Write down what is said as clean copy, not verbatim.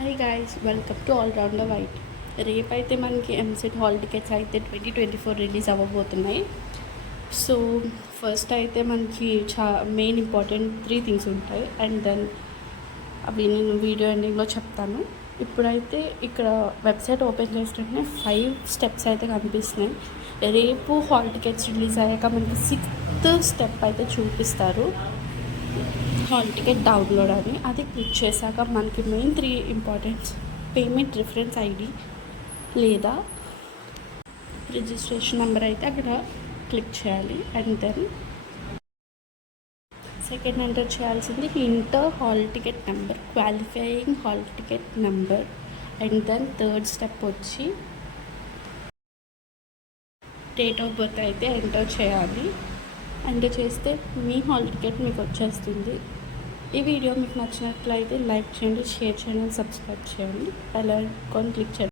Hi guys, welcome to all rounder white. రేపైతే మనకి EAMCET hall tickets అయితే 2024 రిలీజ్ అవ్వబోతున్నాయి. సో ఫస్ట్ అయితే మనకి మెయిన్ ఇంపార్టెంట్ 3 థింగ్స్ ఉంటాయి. అండ్ దెన్ అవి నేను వీడియో ఎండింగ్లో చెప్తాను. ఇప్పుడైతే ఇక్కడ వెబ్సైట్ ఓపెన్ చేస్తుంటే 5 స్టెప్స్ అయితే కనిపిస్తున్నాయి. రేపు హాల్ టికెట్స్ రిలీజ్ అయ్యాక మనకి 6th స్టెప్ అయితే చూపిస్తారు, హాల్ టికెట్ డౌన్లోడ్ అని. అది క్లిక్ చేశాక మనకి main 3 importants: payment reference ID లేదా రిజిస్ట్రేషన్ నెంబర్ అయితే అక్కడ క్లిక్ చేయాలి. అండ్ దెన్ సెకండ్ ఎంటర్ చేయాల్సింది inter hall ticket number, qualifying hall ticket number. And then third step వచ్చి డేట్ ఆఫ్ బర్త్ అయితే ఎంటర్ చేయాలి. ఎంటర్ చేస్తే మీ హాల్ టికెట్ మీకు వచ్చేస్తుంది. ఈ వీడియో మీకు నచ్చినట్లయితే లైక్ చేయండి, షేర్ చేయండి, సబ్స్క్రైబ్ చేయండి, బెల్ ఐకాన్ క్లిక్ చేయండి.